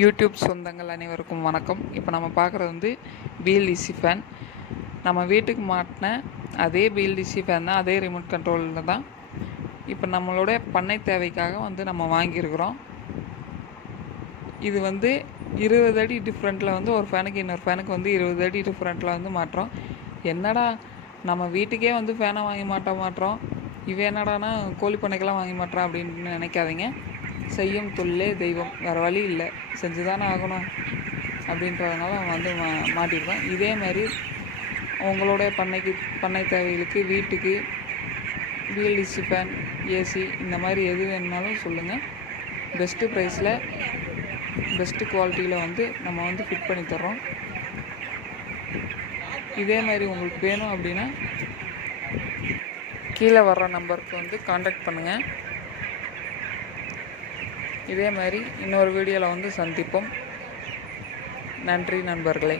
YouTube சொந்தங்கள் அனைவருக்கும் வணக்கம். இப்போ நம்ம பார்க்குறது வந்து பிஎல்டிசி ஃபேன். நம்ம வீட்டுக்கு மாட்டின அதே பிஎல்டிசி ஃபேன் தான், அதே ரிமோட் கண்ட்ரோலில் தான் இப்போ நம்மளோட பண்ணை தேவைக்காக வந்து நம்ம வாங்கியிருக்கிறோம். இது வந்து 20 அடி டிஃப்ரெண்ட்டில் வந்து ஒரு ஃபேனுக்கு இன்னொரு ஃபேனுக்கு வந்து 20 அடி டிஃப்ரெண்ட்டில் வந்து மாட்டுறோம். என்னடா நம்ம வீட்டுக்கே வந்து ஃபேனை வாங்கி மாட்டோம், இவன் என்னடானா கோழி பண்ணைக்கெல்லாம் வாங்கி மாட்டுறான் அப்படின்னு நினைக்காதீங்க. செய்யும் தொழிலே தெய்வம், வேறு வழி இல்லை, செஞ்சு தானே ஆகணும் அப்படின்றதுனால வந்து மாட்டியிருக்கோம். இதே மாதிரி உங்களுடைய பண்ணை தேவைகளுக்கு வீட்டுக்கு பிஎல்டிசி ஃபேன், ஏசி இந்த மாதிரி எது வேணுனாலும் சொல்லுங்கள். பெஸ்ட்டு ப்ரைஸில் பெஸ்ட்டு குவாலிட்டியில் வந்து நம்ம வந்து ஃபிட் பண்ணி தர்றோம். இதே மாதிரி உங்களுக்கு வேணும் அப்படின்னா கீழே வர்ற நம்பருக்கு வந்து காண்டாக்ட் பண்ணுங்கள். இதே மாதிரி இன்னொரு வீடியோவில் வந்து சந்திப்போம். நன்றி நண்பர்களே.